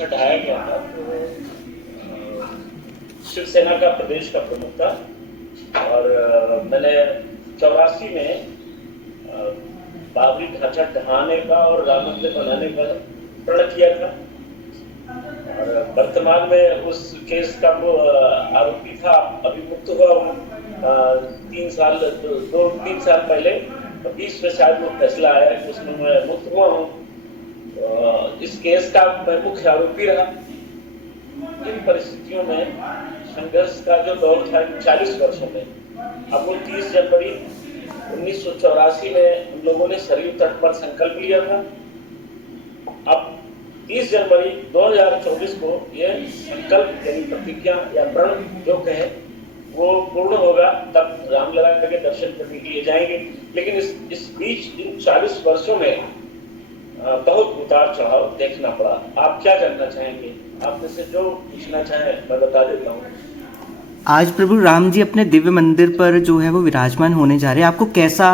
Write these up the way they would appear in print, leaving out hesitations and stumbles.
में ढाया गया था तो शिवसेना का प्रदेश का प्रमुख था और मैंने 84 में बाबरी ढांचा ढहाने का और राम मंदिर बनाने का प्रण किया था और वर्तमान में उस केस का वो आरोपी था, अभी मुक्त हुआ 3 साल 2-3 साल पहले 20 में शायद वो फैसला आया कि उसमें मैं मुक्त हुआ हूँ। इस केस का मैं मुख्य आरोपी रहा। इन परिस्थितियों में संघर्ष का जो दौर था 40 वर्षों में, अब वो 30 जनवरी 1984 में हम लोगों ने सरयू तट पर संकल्प लिया था। अब 30 जनवरी 2024 को ये संकल्प यानी प्रतिज्ञा या प्रण जो कहे वो पूर्ण होगा, तब रामलला के दर्शन करने के लिए जाएंगे। लेकिन इस बीच इन 40 वर्षों में बहुत उतार चढ़ाव देखना पड़ा। आप क्या जानना चाहेंगे? आप में से जो पूछना चाहे मैं बता देता हूँ। आज प्रभु राम जी अपने दिव्य मंदिर पर जो है वो विराजमान होने जा रहे हैं, आपको कैसा,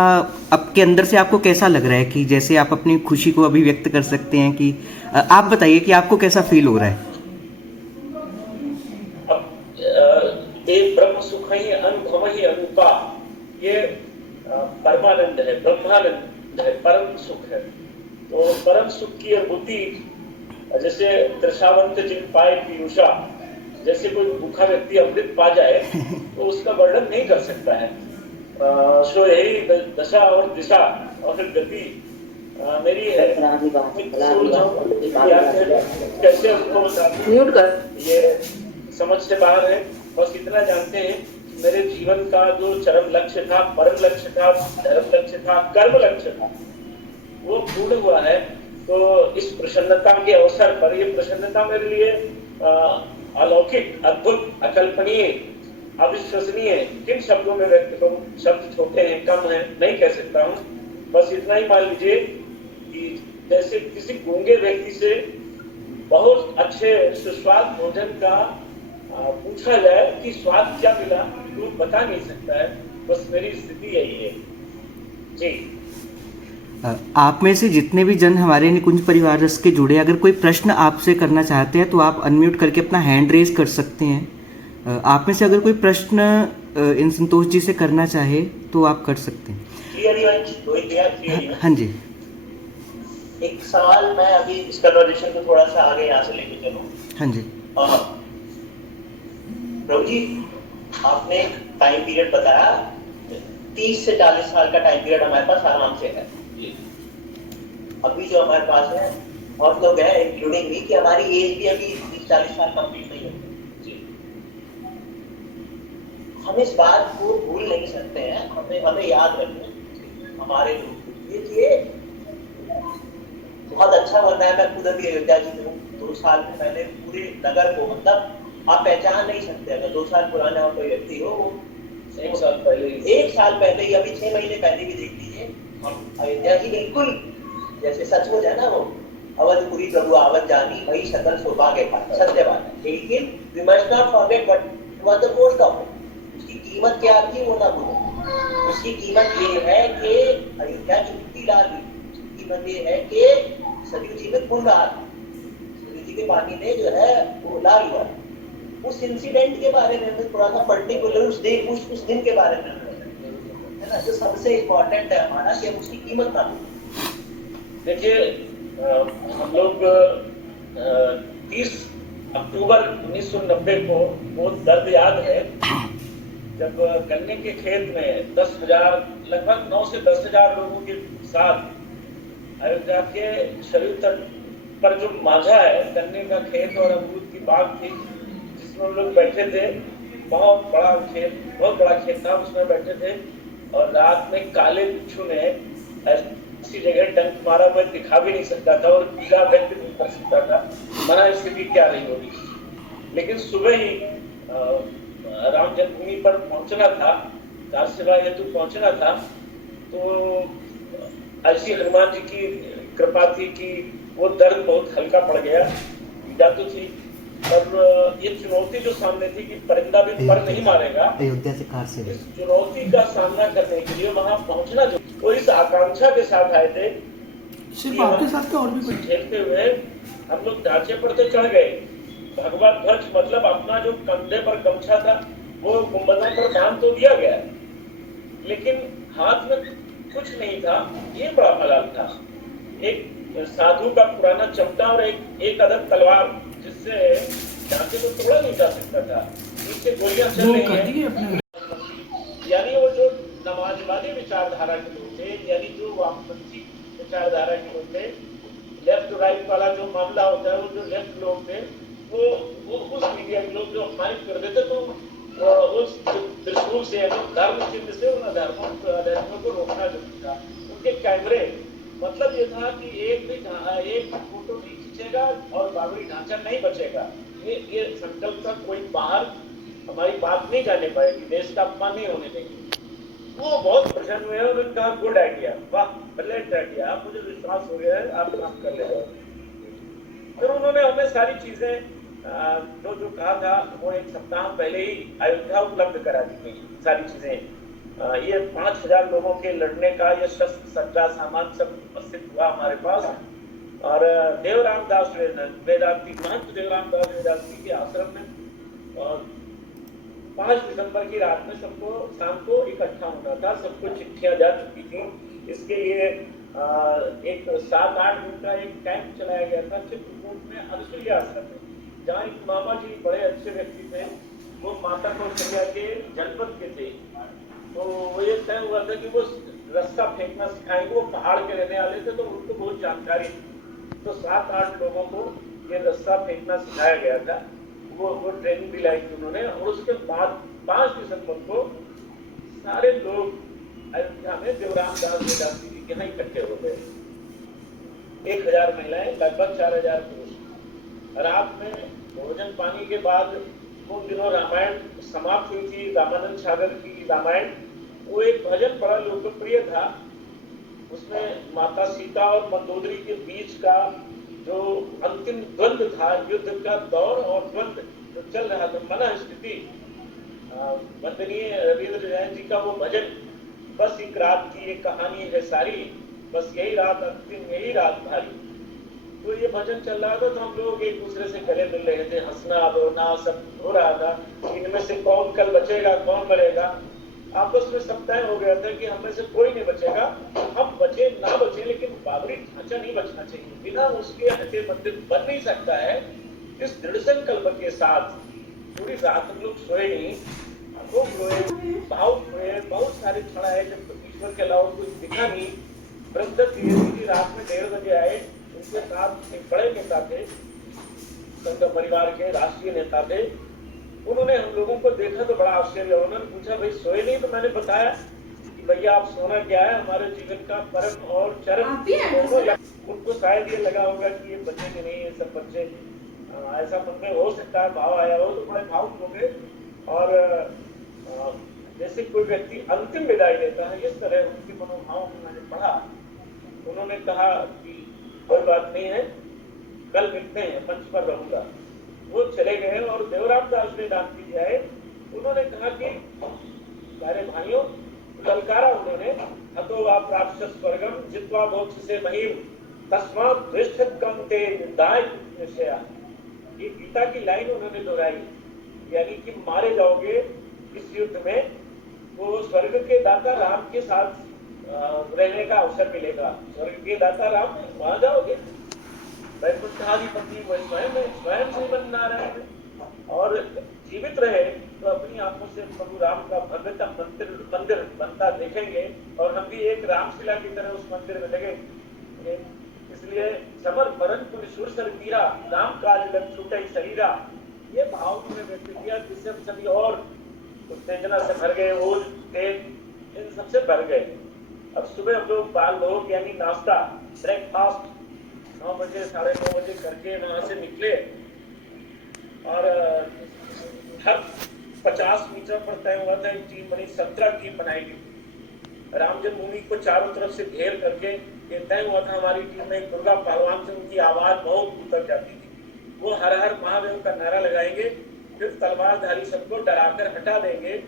आपके अंदर से आपको कैसा लग रहा है कि जैसे आप अपनी खुशी को अभिव्यक्त कर सकते हैं कि आप बताइए कि आपको कैसा फील हो रहा है? अब ब्रह्म सुख ही अनुभव ही अनुपा, ये परमानंद है, ब्रह्मानंद है, परम सुख है। तो परम सुख की अनुभूति जैसे दृशावंत जिन पाए पीयूषा, जैसे कोई भूखा व्यक्ति अमृत पा जाए तो उसका वर्णन नहीं कर सकता है। सो यही दशा और दिशा और फिर गति मेरी है। कैसे उसको म्यूट कर, ये समझ से बाहर है। बस इतना जानते हैं कि मेरे जीवन का जो चरम लक्ष्य था, परम लक्ष्य था, धर्म लक्ष्य था, कर्म लक्ष्य था, वो पूर्ण हुआ है। तो इस प्रसन्नता के अवसर पर, ये प्रसन्नता मेरे लिए अलौकिक, अद्भुत, अकल्पनीय, अविश्वसनीय, किन शब्दों में व्यक्त करूं? शब्द छोटे हैं, कम हैं, नहीं कह सकता हूं। बस इतना ही मान लीजिए कि जैसे किसी गूंगे व्यक्ति से बहुत अच्छे सुस्वाद भोजन का पूछा जाए कि स्वाद क्या मिला, तो बता नहीं सकता है। बस मेरी स्थिति यही है जी। आप में से जितने भी जन हमारे निकुंज परिवार रस के जुड़े, अगर कोई प्रश्न आपसे करना चाहते हैं तो आप अनम्यूट करके अपना हैंड रेज कर सकते हैं। आप में से अगर कोई प्रश्न इन संतोष जी से करना चाहे तो आप कर सकते हैं। हाँ जी। एक सवाल मैं अभी इस कन्वर्सेशन को थोड़ा सा आगे यहाँ से लेके चलूं। हाँ जी। प्रभु जी, आपने एक टाइम पीरियड बताया, 30 से 40 साल का टाइम पीरियड हमारे पास आराम से है। अभी जो हमारे पास है और लोग हैं इंक्लूडिंग मी कि हमारी एज भी अभी 30-40 साल कंप्लीट नहीं होती। हम इस बात को भूल नहीं सकते हैं, हमें याद रखना हमारे ये बहुत अच्छा बन रहा है। मैं खुद अभी अयोध्या जी में हूँ। 2 साल पहले पूरे नगर को, मतलब आप पहचान नहीं सकते अगर 2 साल पुराना कोई व्यक्ति हो। 1 साल पहले ही, अभी 6 महीने पहले भी देख लीजिए, अयोध्या जी बिल्कुल जैसे सचमुच है ना, वो अवधपुरी प्रभु आवत जानी वही सकल सौभाग्य पाता, सत्य बात है। लेकिन we must not forget what was the cost of it. उसकी कीमत क्या थी वो ना भूलें। उसकी कीमत ये है कि अयोध्या की मिट्टी लाल हुई। उसकी कीमत ये है कि सरयू जी में खून रहा, सरयू जी के पानी में जो है वो लाल हुआ। उस इंसिडेंट के बारे में थोड़ा सा पर्टिकुलर उस दिन के बारे में है ना, जो सबसे इम्पोर्टेंट है हमारा, कि हम उसकी कीमत ना भूलें। देखिए, हम लोग 30 अक्टूबर 1990 को वो दर्द याद है जब गन्ने के खेत में 10,000, लगभग 9 से 10,000 लोगों के साथ अयोध्या के सरयू तट पर जो माझा है, गन्ने का खेत और अमरूद की बाग थी, जिसमें हम लोग बैठे थे। बहुत बड़ा खेत था, उसमें बैठे थे और रात में काले बिच्छू ने ऐसी जगह डंक मारा, मैं दिखा भी नहीं सकता था और पीड़ा व्यक्त नहीं कर सकता था, मना स्थिति क्या रही होगी। लेकिन सुबह ही राम जन्मभूमि पर पहुंचना था, कार सेवा हेतु पहुंचना था, तो ऐसी हनुमान जी की कृपा थी कि वो दर्द बहुत हल्का पड़ गया। पीड़ा तो थी, और ये चुनौती जो सामने थी कि परिंदा भी पर नहीं मारेगा, अयोध्या से कार से इस चुनौती का सामना करने के लिए वहां पहुंचना जो, तो इस आकांक्षा के साथ आए थे। सिर्फ आपके साथ और भी कुछ खेलते हुए हम लोग ढांचे पर तो चढ़ गए, भगवा ध्वज मतलब अपना जो कंधे पर गमछा था वो गुंबदों पर बांध तो दिया गया, लेकिन हाथ में कुछ नहीं था। ये बड़ा मलाल था। एक साधु का पुराना चमटा और एक अदद तलवार, जिससे ढांचे को तोड़ा नहीं जा सकता था। नीचे गोलियां चल रही हैं। यानी वो जो नमाजवादी विचारधारा के लोग थे, यानी जो वामपंथी विचारधारा के लोग थे, लेफ्ट राइट वाला जो मामला होता है, वो जो लेफ्ट लोग थे, वो उस मीडिया के लोग जो अपमानित कर देते, तो उस त्रिशूल से धर्म चिन्ह से उन अधर्मों को रोकना जरूरी था। उनके कैमरे, मतलब ये था कि एक फोटो नहीं खींचेगा और बाबरी ढांचा नहीं बचेगा। ये संकल्प का कोई बाहर हमारी बात नहीं जाने पाएगी, देश का अपमान नहीं होने देंगे। वो बहुत प्रसन्न हुए, उन्होंने कहा गुड आइडिया, वाह ब्रिलियंट आइडिया, आप मुझे विश्वास हो गया है, आप काम कर ले जाओ। फिर उन्होंने हमें सारी चीजें जो कहा था वो एक सप्ताह पहले ही अयोध्या उपलब्ध करा दी गई सारी चीजें। ये 5000 लोगों के लड़ने का ये शस्त्र सज्जा सामान सब उपस्थित हुआ हमारे पास। और देवराम दास वेदांती, महंत देवराम दास वेदांती के आश्रम में और 5 दिसंबर की रात में सबको शाम को इकट्ठा होना था। सबको चिट्ठियां जा चुकी थी। इसके लिए एक 7-8 दिन का एक कैंप चलाया गया था चित्रकूट में, अनसुईया आश्रम में, जहाँ एक मामा जी बड़े अच्छे व्यक्ति थे, वो माता कौशल्या के जनपद के थे। तो वो ये तय हुआ था कि वो रस्सा फेंकना सिखाएंगे। वो पहाड़ के रहने वाले थे, तो उनको बहुत जानकारी थी। तो 7-8 लोगों को ये रस्सा फेंकना सिखाया गया था। वो ट्रेनिंग दिलाई थी उन्होंने। और उसके बाद 5 दिसंबर को सारे लोग अयोध्या में देवराम दास वेदांती जी के यहाँ इकट्ठे हो गए। 1000 महिलाएं, लगभग 4000 पुरुष। रात में भोजन पानी के बाद उन दिनों रामायण समाप्त हुई थी, रामानंद सागर की रामायण। वो एक भजन बड़ा लोकप्रिय था। उसमें माता सीता और मंदोदरी के बीच का जो अंतिम द्वंद्व था, युद्ध का दौर और द्वंद्व जो चल रहा था, मन स्थिति, वंदनीय रविंद्र जैन जी का वो भजन, बस एक रात की एक कहानी है सारी, बस यही रात अंतिम, यही रात भारी। तो ये भजन चल रहा था, तो हम लोग एक दूसरे से गले मिल रहे थे, हंसना रोना सब हो रहा था। इनमें से कौन कल बचेगा, कौन मरेगा। आपस में सब तय हो गया था कि हम में से कोई नहीं बचेगा। हम बचे ना बचे, लेकिन बाबरी ढांचा नहीं बचना चाहिए। बिना उसके हटे मंदिर बन नहीं सकता है। इस दृढ़ संकल्प के साथ पूरी रात हम लोग सोए नहीं, खूब रोए, भावुक हुए, बहुत सारे क्षण आए जब ईश्वर के अलावा कुछ दिखा नहीं। ब्रह्मदत्त जी रात में 1:30 बजे आए। उनके साथ एक बड़े नेता थे, संघ परिवार के राष्ट्रीय नेता थे। उन्होंने हम लोगों को देखा तो बड़ा आश्चर्य। उन्होंने पूछा, भाई सोए नहीं? तो मैंने बताया कि भैया आप सोना क्या है, हमारे जीवन का परम और चरम। उनको शायद ये लगा होगा कि ये बचेंगे नहीं, ये सब बच्चे, ऐसा मन में हो सकता है, भाव आया हो, तो बड़े भावुक हो गए। और जैसे कोई व्यक्ति अंतिम विदाई देता है, इस तरह उनके मनोभाव में मैंने पढ़ा। उन्होंने कहा कि कोई बात नहीं है, कल मिलते हैं, मंच पर रहूंगा। वो चले गए और देवराम दास वेदांती जी आए। उन्होंने कहा कि सारे भाइयों, ललकारा उन्होंने, हतो वा प्राप्त स्वर्गम जित्वा मोक्ष से महीम तस्मात् दृष्टकम ते युद्धाय निश्चया। ये गीता की लाइन उन्होंने दोहराई, यानी कि मारे जाओगे इस युद्ध में तो स्वर्ग के दाता राम के साथ रहने का अवसर मिलेगा। स्वर्ग के दाता राम, वहां जाओगे। वैकुंठाधिपति स्वयं श्रीमन नारायण, और जीवित रहे तो अपनी आंखों से प्रभु राम का भव्यता मंदिर बनता देखेंगे। और हम भी एक रामशिला की तरह उस मंदिर में लगेंगे। इसलिए समर मरण को निशुर सर तीरा, राम काज लग छूटे शरीरा। ये भाव उन्होंने व्यक्त किया, जिससे हम सभी और उत्तेजना से भर गए, ओज तेज इन सबसे भर गए। अब सुबह हम लोग बाल भोग यानी नाश्ता, ब्रेकफास्ट 9 बजे 9:30 बजे करके वहां से निकले। और हर 50 मीटर पर तय हुआ था एक टीम बनी, 17 टीम बनाई गई। राम जन्मभूमि को चारों तरफ से घेर करके ये तय हुआ था हमारी टीम में। दुर्गा पहलवान से उनकी आवाज बहुत दूर तक जाती थी। वो हर हर महादेव का नारा लगाएंगे, फिर तलवारधारी सबको डराकर हटा देंगे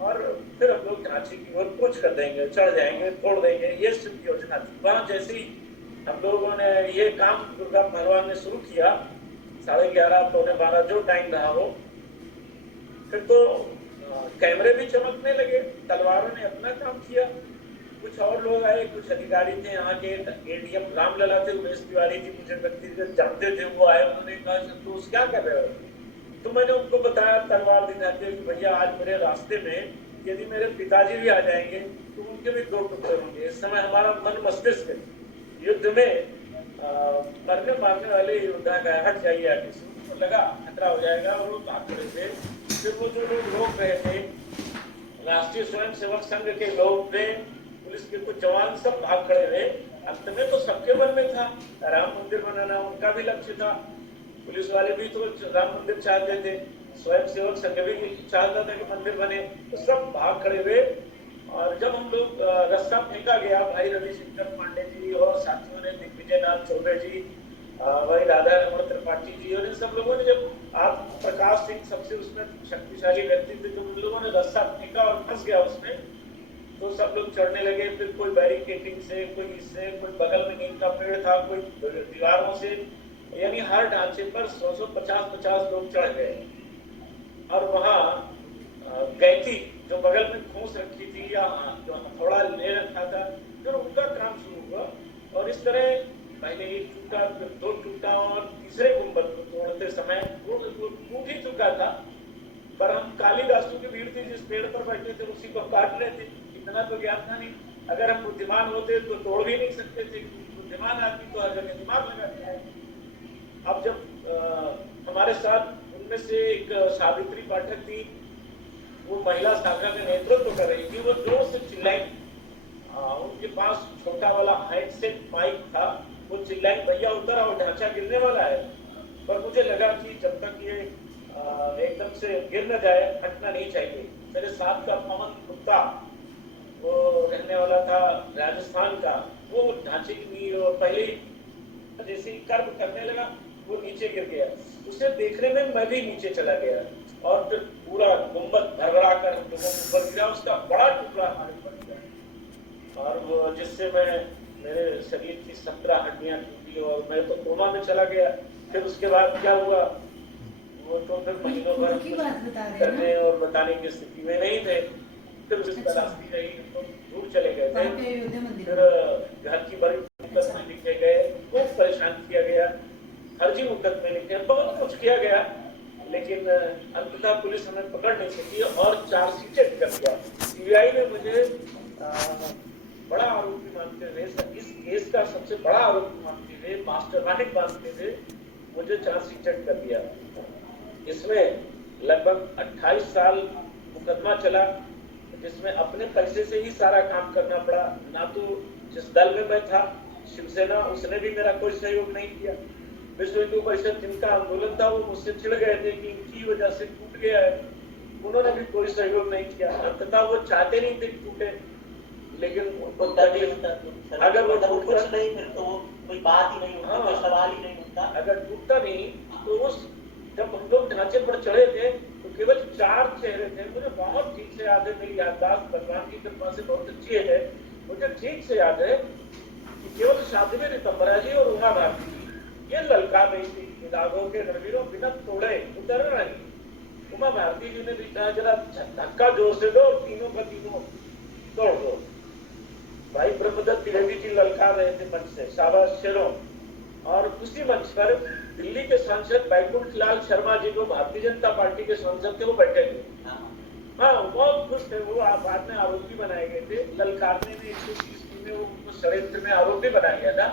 और फिर हम लोग ढांचे की ओर कूच कर देंगे, चढ़ जाएंगे, तोड़ देंगे। ये सिर्फ योजना थी। वहां जैसे ही हम लोगों ने ये काम दुर्गा पहलवान ने शुरू किया 11:30 पौने 12 जो टाइम रहा हो। फिर तो कैमरे भी चमकने लगे, तलवारों ने अपना काम किया। कुछ और लोग आए, कुछ अधिकारी थे यहाँ के, एडीएम रामलला थे, उमेश तिवारी जी मुझे व्यक्तिगत जानते थे, वो आए, उन्होंने कहा संतोष क्या कर रहे हो? तो मैंने उनको बताया तलवार दिखाते कि भैया आज मेरे रास्ते में यदि मेरे पिताजी भी आ जाएंगे तो उनके भी 2 टुकड़े होंगे। इस समय हमारा मन मस्तिष्क युद्ध में मरने मारने वाले योद्धा का हट जाइए आगे से, उनको लगा खतरा हो जाएगा और वो भाग खड़े थे। फिर वो जो लोग रोक रहे थे, राष्ट्रीय स्वयंसेवक संघ के लोग थे, पुलिस के कुछ जवान, सब भाग खड़े थे। अंत में तो सबके मन में था राम मंदिर बनाना, उनका भी लक्ष्य था। पुलिस वाले भी तो राम मंदिर चाहते थे, स्वयंसेवक संघ भी चाहता था कि मंदिर बने, तो सब भाग खड़े हुए। और जब हम लोग रस्सा फेंका गया, भाई रविशंकर पांडे जी और साथियों ने, दिग्विजय नाथ चौबे जी, वही राधा रमण त्रिपाठी जी और इन सब लोगों ने, जब आप प्रकाश सिंह सबसे उसमें शक्तिशाली व्यक्ति थे, तो उन लोगों ने रस्सा फेंका और फंस गया उसमें, तो सब लोग चढ़ने लगे। फिर कोई बैरिकेडिंग से, कोई इससे, कोई बगल में नीम का पेड़ था, कोई दीवारों से, यानी हर ढांचे पर 150-50 लोग चढ़ गए। और वहां गैती जो बगल में ठूस रखी थी या जो हथौड़ा ले रखा था, फिर उनका काम शुरू हुआ। और इस तरह पहले 1 टूटा, फिर 2 टूटा, और तीसरे गुंबद को तोड़ते समय वो टूट ही चुका था। पर हम कालिदासों की भीड़ थी, जिस पेड़ पर बैठे थे उसी को काट रहे थे, इतना तो ज्ञान था नहीं। अगर हम बुद्धिमान होते तो तोड़ भी नहीं सकते थे, बुद्धिमान आदमी तो हर जगह दिमाग लगाता है। अब जब हमारे साथ उनमें से एक सावित्री पाठक थी, वो महिला शाखा का नेतृत्व कर रही थी, वो जोर से चिल्लाई। उनके पास छोटा वाला हेडसेट माइक था, वो चिल्लाई भैया उतर आओ, ढांचा गिरने वाला है। पर मुझे लगा कि जब तक ये एकदम से गिर न जाए, हटना नहीं चाहिए। मेरे साथ का पवन गुप्ता, वो रहने वाला था राजस्थान का, वो ढांचे की पहले जैसे ही कर्व करने लगा वो नीचे गिर गया। उसे देखने में मैं भी नीचे चला गया, और फिर पूरा गुंबद भरभरा कर हम लोगों के ऊपर गिरा, उसका बड़ा टुकड़ा हमारे ऊपर गिरा, और वो जिससे मेरे शरीर की 17 हड्डियां टूटी और मैं तो कोमा में चला गया। फिर उसके बाद क्या हुआ वो तो फिर महीनों भर करने और बताने की स्थिति में नहीं थे। फिर उस तलाशी रही, तो दूर चले गए थे। फिर घर की बड़ी मुकदमे लिखे गए, खूब परेशान किया गया, फर्जी मुकदमे लिखे, बहुत कुछ किया गया, लेकिन अंततः पुलिस हमें पकड़ नहीं सकी और चार्जशीट कर दिया। सीबीआई ने मुझे बड़ा आरोपी मानते हुए, इस केस का सबसे बड़ा आरोपी मानते हुए, मास्टरमाइंड मानते हुए मुझे चार्जशीट कर दिया। इसमें लगभग 28 साल मुकदमा चला, जिसमें अपने पैसे से ही सारा काम करना पड़ा। ना तो जिस दल में मैं था, शिवसेना, उसने भी मेरा कोई सहयोग नहीं किया। विश्व हिंदू परिषद जिनका आंदोलन था, वो मुझसे चिढ़ गए थे कि इनकी वजह से टूट गया है, उन्होंने भी कोई सहयोग नहीं किया। अंततः वो चाहते नहीं थे कि टूटे, लेकिन उनको अगर वो कुछ नहीं, फिर तो कोई बात ही नहीं होती, कोई सवाल ही नहीं होता। अगर टूटता नहीं तो उस जब हम लोग ढांचे पर चढ़े थे तो केवल 4 चेहरे थे। मुझे बहुत ठीक से याद है, मेरी याददाश्त भगवान की कृपा से बहुत अच्छी है। मुझे ठीक से याद है कि केवल शादी रितंबरा जी और उमा भारती जी ये ललकार रही थी, दागों के रणवीरों बिना तोड़े उतर नहीं। उमा भारती जी ने भी कहा जरा धक्का जोर से दो और तीनों का तीनों तोड़ दो। भाई ब्रह्मदत्त द्विवेदी जी ललकार रहे थे मंच से, शाबाश शेरों। और उसी मंच पर दिल्ली के सांसद बैकुंठ लाल शर्मा जी, जो भारतीय जनता पार्टी के सांसद थे, वो बैठे थे। हाँ, बहुत खुश थे वो। बाद में आरोपी बनाए गए थे, ललकारने में 130 में उनको षड्यंत्र में आरोपी बनाया गया था।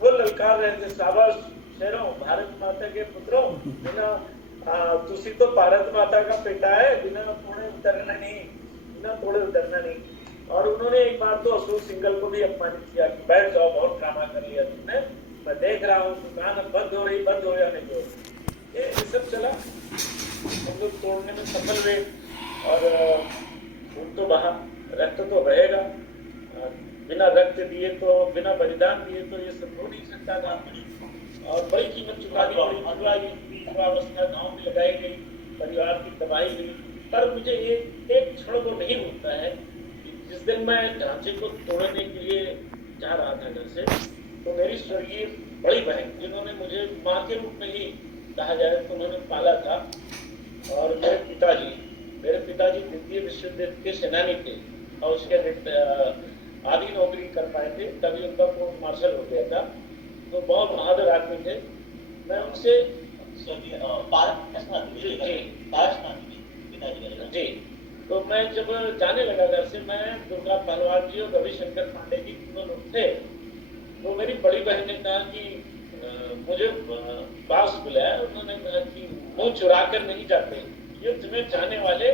वो ललकार रहे थे, शाबाश शेरों, भारत माता के पुत्रों, बिना तुसी तो भारत माता का बेटा है, बिना तोड़े उतरना नहीं, बिना तोड़े उतरना नहीं। और उन्होंने एक बार तो अशोक सिंघल को भी अपमानित किया कि बैठ जाओ, बहुत ड्रामा कर लिया तुमने, मैं देख रहा हूँ दुकान अब बंद हो रही, बंद हो जाने दो। ये सब चला, हम लोग तोड़ने में सफल हुए और खून तो बहा, रक्त तो बहेगा। बिना रक्त दिए तो, बिना बलिदान दिए तो ये सब हो नहीं सकता था। और बड़ी कीमत चुकानी पड़ी, युवावस्था गाँव में लगाई गई, परिवार की तबाही हुई। पर मुझे एक क्षण वो नहीं भूलता है, जिस दिन मैं ढांचे को तोड़ने के लिए जा रहा था घर से, तो मेरी स्वर्गीय बड़ी बहन, जिन्होंने मुझे माँ के रूप में ही कहा जाए तो उन्होंने पाला था, और मेरे पिताजी द्वितीय विश्व युद्ध के सेनानी थे और उसके आधी नौकरी कर पाए थे, तभी उनका कोर्ट मार्शल हो गया था। तो बहुत बहादुर आदमी थे। मैं उनसे जी, तो मैं जब जाने लगा घर से, मैं दुर्गा पहलवान जी और रविशंकर पांडे जी तीनों लोग थे। तो मेरी बड़ी बहन ने कहा कि मुझे पास बुलाया। उन्होंने कहा कि मुंह चुरा कर नहीं जाते, युद्ध में जाने वाले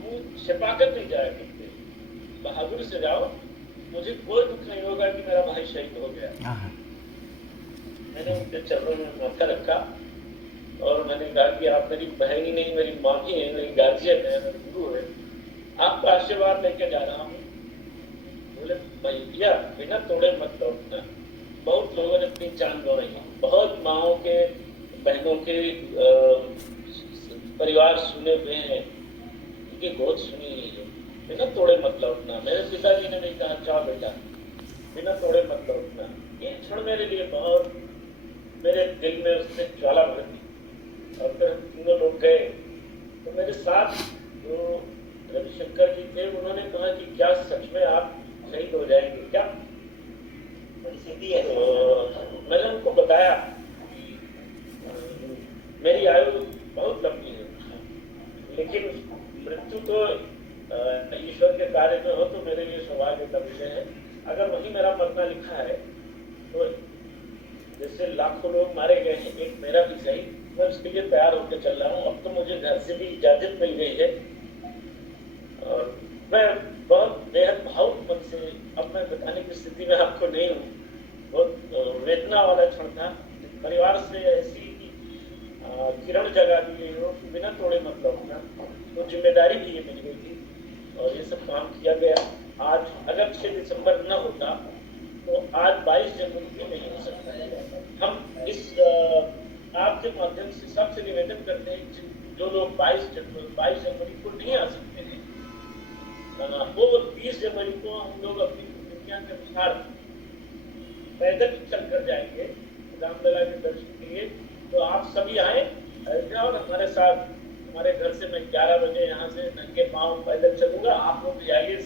मुंह छिपा कर नहीं जाया करते, बहादुर से जाओ, मुझे कोई दुख नहीं होगा कि मेरा भाई शहीद हो गया। मैंने उनके चरणों में माथा रखा और मैंने कहा कि आप मेरी बहन ही नहीं, मेरी माँ ही है, मेरी गार्जियन है, मेरी गुरु है, आपका आशीर्वाद लेके जा रहा हूँ। बोले भैया बिना तोड़े मत लौटना। बहुत लोगों ने अपनी जान गंवाई, बहुत माओ के बहनों के परिवार सुने हुए हैं, उनकी गोद सुनी है, बिना तोड़े मत लौटना। मेरे पिताजी ने नहीं कहा चाह बेटा बिना तोड़े मत लौटना। ये क्षण मेरे लिए बहुत, मेरे दिल में उसने ज्वाला भर दी। और फिर हम तीनों लोग गए, तो मेरे साथ जो रविशंकर जी थे उन्होंने कहा कि क्या सच में आप शहीद हो जाएंगे क्या? तो मैंने उनको बताया कि मेरी आयु बहुत लंबी है, लेकिन मृत्यु तो ईश्वर के कार्य में हो तो मेरे लिए सौभाग्य का विषय है। अगर वही मेरा मरना लिखा है तो जैसे लाखों लोग मारे गए हैं, एक मेरा भी सही, मैं उसके लिए तैयार होकर चल रहा हूँ। अब तो मुझे घर से भी इजाजत मिल गई है और मैं बहुत बेहद भावुक मन से, अब मैं बताने की स्थिति में आपको नहीं हूँ। बहुत वेदना वाला क्षण था। परिवार से ऐसी किरण जगा दी गई हो कि बिना तोड़े मत लौटना, तो जिम्मेदारी भी ये मिल गई थी और ये सब काम किया गया। आज अगर 6 दिसंबर न होता तो आज 22 जनवरी को नहीं हो सकता है। हम इस आपके माध्यम से सबसे निवेदन करते हैं जो लोग 22 जनवरी को नहीं आ सकते हैं, वो 20 जनवरी को हम लोग अपनी प्रतिज्ञा के अनुसार पैदल चल कर जाएंगे रामलला के दर्शन के लिए। तो आप सभी आए और हमारे साथ, हमारे घर से मैं 11 बजे यहाँ से नंगे पांव पैदल चलूंगा, आप लोग भी आइए।